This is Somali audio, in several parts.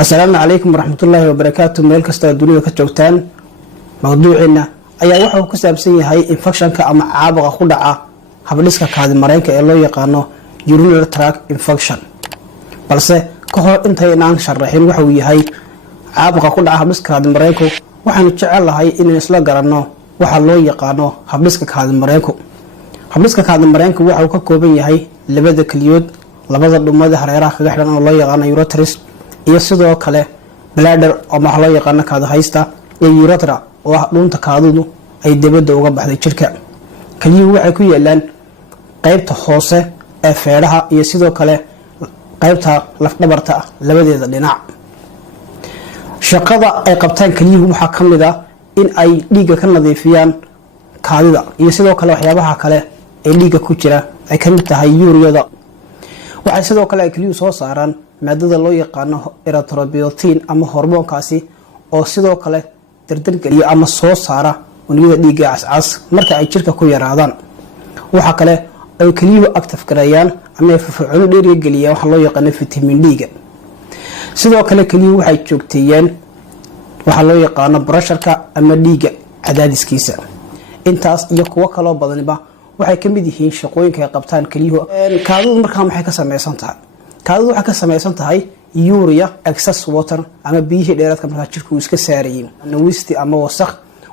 السلام عليكم ورحمة الله وبركاته. ميل كستا الدنيا كجوجتان موضوعنا ayaa waxa uu ku saabsan yahay infectionka ama caabuqa ku dhaca habdhiska kaadi mareenka ee loo yaqaano urinary tract infection. balse ka hor intaynaan sharaxin waxa uu yahay caabuqa ku dhaca habdhiska kaadi mareenku, waxaanu jecelahay inaan isla garanno waxa loo yaqaano habdhiska kaadi mareenku. habdhiska kaadi mareenku waxa uu ka kooban yahay labada kaliyood, labada dhumada hareeraha kaga xidhan oo loo yaqaano ureterus, iyo sidoo kale bladder oo waxa loo yaqaano kaadi haysta, iyo urethra oo ah dhunta kaadidu ay dibadda uga baxday jirka. kaliyuhu waxay ku yeelaan qaybta hoose ee feedhaha iyo sidoo kale qaybta lafdhabarta labadeeda dhinac. shaqada ay qabtaan kaliyuhu waxaa ka mid ah in ay dhiigga ka nadiifiyaan kaadida iyo sidoo kale waxyaabaha kale ee dhiigga ku jira ay ka mid tahay uriyada. waxay sidoo kale ay kaliyuhu soo saaraan maadada loo yaqaano erythropoietin ama hormoonkaasi oo sidoo kale dardargeliya ama soo saara unugyada dhiigga cascas marka ay jirka ku yaraadaan. waxa kale ay kaliyuhu active gareeyaan ama ay firfircooni dheeriga geliyaan waxa loo yaqaano vitamin D-ga. sidoo kale kaliyuhu waxay joogteeyaan waxa loo yaqaano brasharka ama dhiigga cadaadiskiisa. intaas iyo kuwo kaloo badaniba waxay ka mid yihiin shaqooyinka ay qabtaan kaliyuhu. kaadidu markaa maxay ka samaysan tahay? kaadidu waxay ka samaysan tahay urea excess water ama biyihii dheeraadka markaa jirku iska saarayeen nawisti ama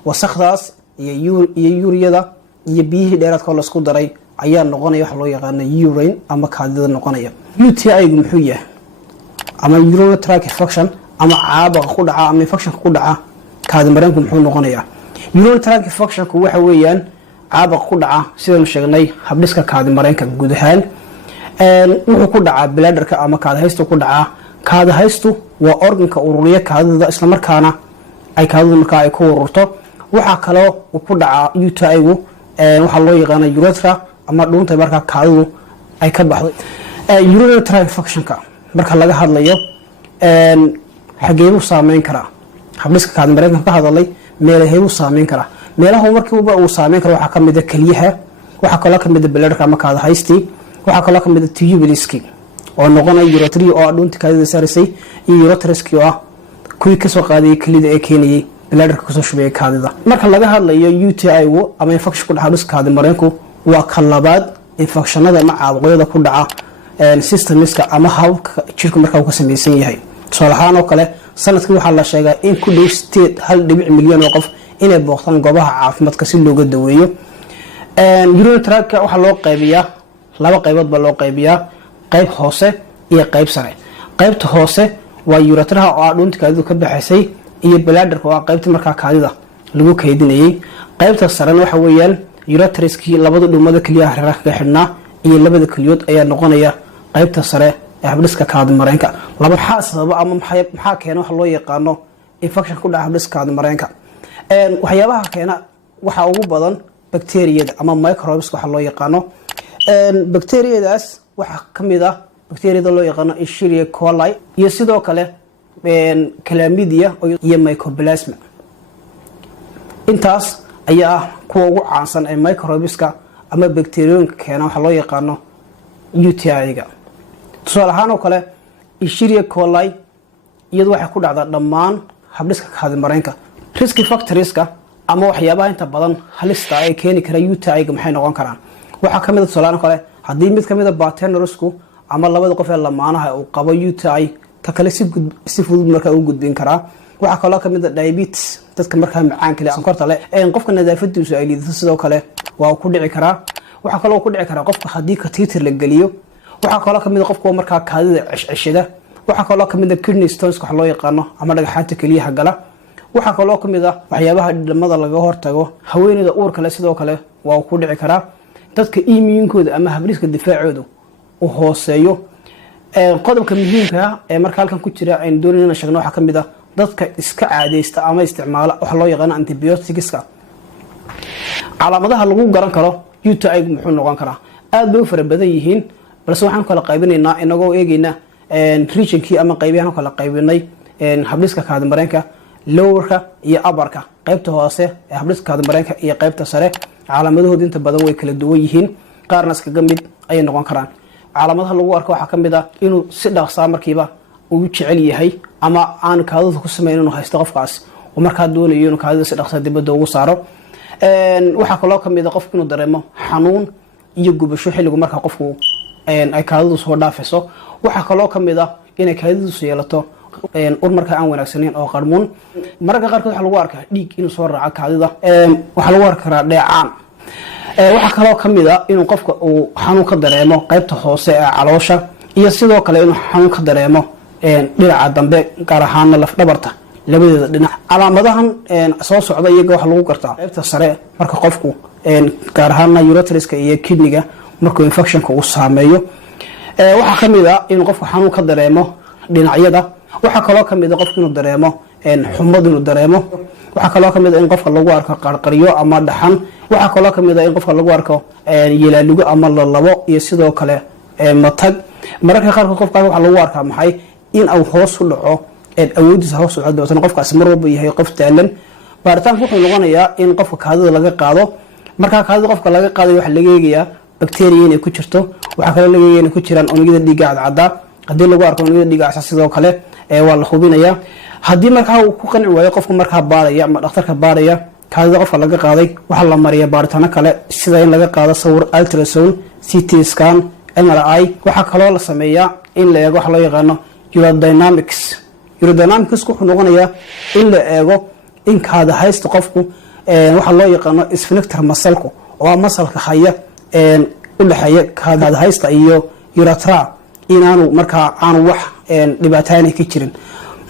wasakdaas iyo uriyada iyo biyihii dheeraadka oo la isku daray ayaa noqonaya waxa loo yaqaano urine ama kaadida noqonaya. UTI-gu muxuu yahay? ama urinary tract infection ama caabuqa ku dhaca ama infectionka ku dhaca kaadi mareenku muxuu noqonayaa? urinary tract infectionku waxa weeyaan caabuqa ku dhaca sidaan sheegnay habdhiska kaadi mareenka guud ahaan. wuxuu ku dhacaa bladderka ama kaadi haystu ku dhacaa. kaadi haystu waa organka ururiya kaadida isla markaana ay kaadidu markaa ay ku ururto. waxa kale oo ku dhacaa UTI-gu waxa loo yaqaano urethra ama dhunta markaa kaadidu ay ka baxdo. urinary tract infectionka marka laga hadlayo xageebu saameyn karaa? habdhiska kaadi mareenka ka hadalay meelaheebu saameyn karaa? meelaha markiiba uu saameyn karo waxaa ka mid ah kaliyaha, waxa kale ka mid ah bladderka ama kaadi haysti, waxa kale ka mid ah tubuliski oo noqonaya urethra oo dhunta kaadida saarisay, iyo ureteruski oo ah kuwii ka soo qaaday kalida ee keenayay bladderka kasoo shubay kaadida. marka laga hadlayo UTI-gu ama infection ku dhaca habdhiska kaadi mareenku waa ka labaad infectionada ama caabuqyada ku dhaca systemiska ama hababka jirku markaa uu ka samaysan yahay. tusaale ahaan oo kale sanadkii waxaa la sheegaa in ku dhow 1 milyan oo qof inay booqdaan goobaha caafimaadka si looga daweeyo. urinary tract waxaa loo qaybiyaa laba qaybood baa loo qaybiyaa, qayb hoose iyo qayb sare. qaybta hoose waa urethraha oo dhunta kaadidu ka baxaysay, iyo bladderka oo qaybta markaa kaadida lagu kaydinayay. qaybta sarena waxa weeyaan ureteruskii labada dhumada kaliyaha hareeraha kaga xidhnaa iyo labada kaliyood ayaa noqonaya qaybta sare ee habdhiska kaadi mareenka. maxaa sababa ama maxaa keena waxa loo yaqaano infection ku dhaca habdhiska kaadi mareenka? waxyaabaha keena waxaa ugu badan bacteriyada ama microbes waxa loo yaqaano. bacteriyadaas waxaa ka mid ah bacteriyada loo yaqaano Escherichia coli iyo sidoo kale chlamydia iyo mycoplasma. intaas ayaa kuwa ugu caansan ee microbeska ama bacteriyooyinka keena waxa loo yaqaano UTI-ga. tusaale ahaan oo kale Escherichia coli iyadu waxay ku dhacdaa dhammaan habdhiska kaadi mareenka. risk factorieska ama waxyaabaha inta badan halista ay keeni kara UTI-ga maxay noqon karaan? waxaa ka mid ah tusaale kale haddii mid ka mid ah partnersku ama labada qof ee lamaanaha uu qabo UTI ka kale si fudud markaa u gudbin karaa. waxaa kaloo ka mid ah diabetes, dadka markaa macaanka leh sonkorta leh qofka nadaafadiisu ay liidato sidoo kale waa ku dhici karaa. waxaa kaloo ku dhici karaa qofka haddii catheter la geliyo. waxaa kaloo ka mid ah qofka markaa kaadida ceshceshada. waxaa kaloo ka mid ah kidney stones wax loo yaqaano ama dhagaxaanta kaliyaha gala. waxaa kaloo ka mid ah waxyaabaha dhimada laga hortago. haweeneyda uurka leh sidoo kale waa ku dhici karaa. dadka immune-kooda ama habdhiska difaacoodu uu hooseeyo. qodobka muhiimka ah ee marka halkan ku jira aynu doonayna sheegno waxaa ka mid ah dadka iska caadeysta ama isticmaala waxa loo yaqaano antibioticska. calaamadaha lagu garan karo UTI-gu muxuu noqon karaa? aad bay u fara badan yihiin, balse waxaan kala qaybinaynaa inagoo eegayna regionkii ama qaybahan kala qaybinay habdhiska kaadi mareenka, lowerka iyo upperka, qaybta hoose ee habdhiska kaadi mareenka iyo qaybta sare. calaamadahooda inta badan way kala duwan yihiin, qaarna iskaga mid ayay noqon karaan. calaamadaha lagu arko waxaa ka mid ah inuu si dhaqsaa markiiba uu jecel yahay ama aan kaadida ku sameyn inuu haysto qofkaas oo markaa doonayo inuu kaadida si dhaqso dibadda ugu saaro. Waxaa kaloo kamid ah qofku inuu dareemo xanuun iyo gubasho xilligu markaa qofku ay kaadidu soo dhaafayso. waxaa kaloo kamid ah inay kaadidu yeelato ur markaa aan wanaagsaneyn oo qarmuun. mararka qaarkood waxaa lagu arkaa dhiig inuu soo raaco kaadida, waxaa lagu arki karaa dheecaan. waxaa kaloo kamid ah inuu qofka uu xanuun ka dareemo qaybta hoose ee caloosha, iyo sidoo kale inuu xanuun ka dareemo dhinaca dambe, gaar ahaana laf dhabarta labadeeda dhinac. calaamadahan soo socda iyaga waxaa lagu gartaa qaybta sare marka qofku gaar ahaana ureteriska iyo kidniga markuu infectionka uu saameeyo. waxaa kamid ah inuu qofku xanuun ka dareemo dhinacyada. waxaa kaloo kamid ah qofku inuu dareemo xumad inuu dareemo. waxaa kaloo kamid ah in qofka lagu arko qarqaryo ama dhaxan. waxaa kaloo kamid ah in qofka lagu arko yelaalugo ama lalabo iyo sidoo kale matag. mararka qaarkood qofkaas waxaa lagu arkaa maxay in uu hoos u dhaco awoodiisa hoos u dhaco, dabeetana qofkaasi mar walba yahay qof taalan. baaritaanku wuxuu noqonayaa in qofka kaadida laga qaado. markaa kaadida qofka laga qaadayo waxaa laga eegayaa bacteria inay ku jirto. waxaa kaloo laga eegaya inay ku jiraan unugyada dhiigga cadcada. haddii lagu arko unugyada dhiigga cadcada sidoo kale waa la hubinayaa. haddii markaa uu ku qanci waayo qofka markaa baaraya ama dhakhtarka baaraya kaadida qofka laga qaaday, waxaa la mariya baaritaano kale sida in laga qaado sawir ultrasound, CT scan, MRI. waxaa kaloo la sameeyaa in la eego waxa loo yaqaano urodynamics. urodynamics wuxuu noqonayaa in la eego in kaada haysta qofku waxa loo yaqaano sphincter muscle-ku oo masalka haya u dhaxeeya kaada haysta iyo urethra inaanu markaa aanu wax dhibaatooyin ka jirin.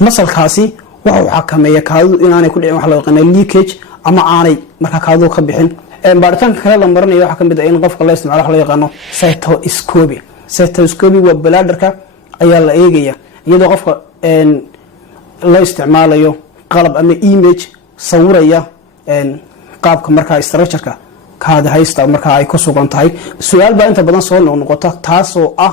masalkaasi waxa uu xakameeyaa kaadidu inaanay ku dhicin waxa loo yaqaano leakage ama aanay markaa kaadidu ka bixin. baaritaanka kale la maranayo waxaa kamid ah in qofka la isticmaalo waxa loo yaqaano cystoscopy. cystoscopy waa bladderka ayaa la eegaya iyadoo qofka loo isticmaalayo qalab ama image sawiraya qaabka markaa structureka kaada haysta markaa ay ku sugan tahay. su-aal baa inta badan soo noqnoqota taasoo ah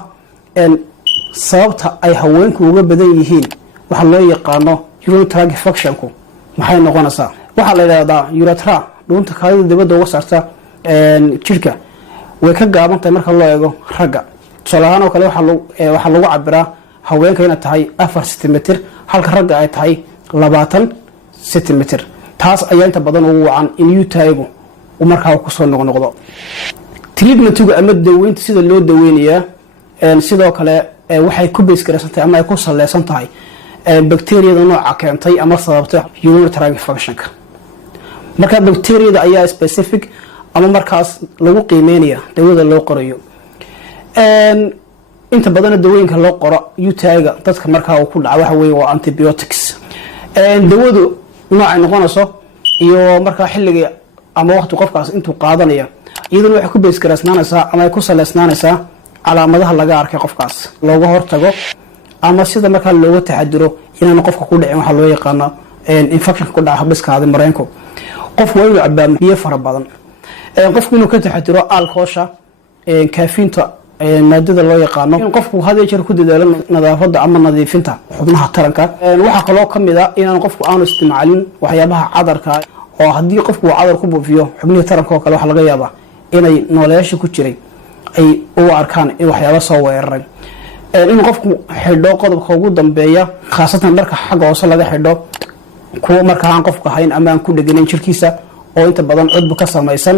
sababta ay haweenku uga badan yihiin waxa loo yaqaano urinary tract infectionku maxay noqonaysaa. waxaa la yidhahdaa urethra, dhuunta kaadida dibadda uga saarta jirka, way ka gaaban tahay marka loo eego ragga. tusaale ahaan oo kale waxaa lagu cabiraa haweenka inay tahay 4 centimeter halka ragga ay tahay 20 centimeter. taas ayaa inta badan ugu wacan in UTI-gu uu markaa kusoo noqnoqdo. treatmentigu ama daweynta sida loo daweynayaa sidoo kale waxay ku base garaysantahay ama ay ku saleysan tahay bacteriyada nooca keentay ama sababtay urinary tract infection-ka. marka bacteriyada ayaa specific ama markaas lagu qiimeynaya dawada loo qorayo. inta badan dawooyinka loo qoro UTI-ga dadka markaa uu ku dhaco waxa weeye waa antibiotics. dawadu noocay noqonayso iyo markaa xilliga ama waqti qofkaas intuu qaadanaya iyaduna waxay ku base garaysnaanaysaa ama ay ku saleysnaanaysaa calaamadaha laga arkay qofkaas looga hortago ama sida markaa looga taxadiro inaan qofka ku dhicin waxa loo yaqaano infection ku dhaca habdhiskaada mareenko. qofku waa inuu cabaa biyo fara badan. qofku inuu ka taxadiro alkoosha, kaafiinta maadada loo yaqaano. in qofku had iyo jeer ku dadaalo nadaafada ama nadiifinta xubnaha taranka. waxaa kaloo kamid ah inaan qofku aanu isticmaalin waxyaabaha cadarka oo haddii qofku uu cadar ku buufiyo xubnihii taranka oo kale waxa laga yaabaa inay nooleyaasha ku jiray ay u arkaan in waxyaaba soo weeraray. in qofku xidho qodobka ugu dambeeya khaasatan dharka xagga hoose laga xidho kuwa markaa aan qofku ahayn ama aan ku dheganayn jirkiisa oo inta badan cudbi ka samaysan.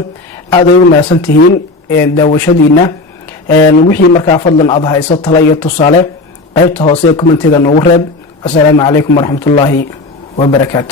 aad ay u mahadsan tihiin daawashadiina. wixii markaa fadlan aad hayso talo iyo tusaale qaybta hoose ee commentiga noogu reeb. assalaamu calaykum waraxmatullaahi wabarakaatu.